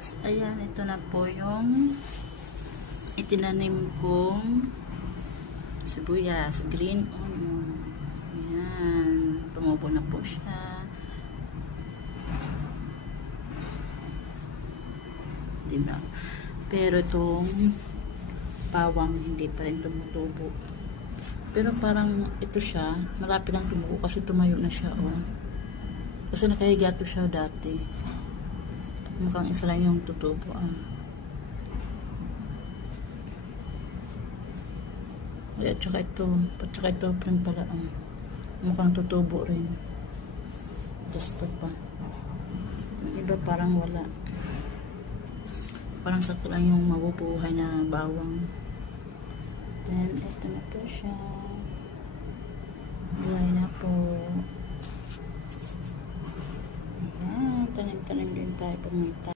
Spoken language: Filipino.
Ayan, ito na po yung itinanim kong sibuyas, green onion. Ayan, tumubo na po siya. Diba? Pero itong bawang hindi pa rin tumutubo. Pero parang ito siya, malapit lang tumubo kasi tumayo na siya, oh. Kasi nakahiga to siya dati. Mukhang isa lang yung tutubo, ah. At saka ito rin pala, ah. Mukhang tutubo rin. Just to pa. Yung iba parang wala. Parang sakto lang yung mabubuhay na bawang. Then, ito na po siya. Buhay na po. Ayan, tanim-tanim din tayo pag may tayo.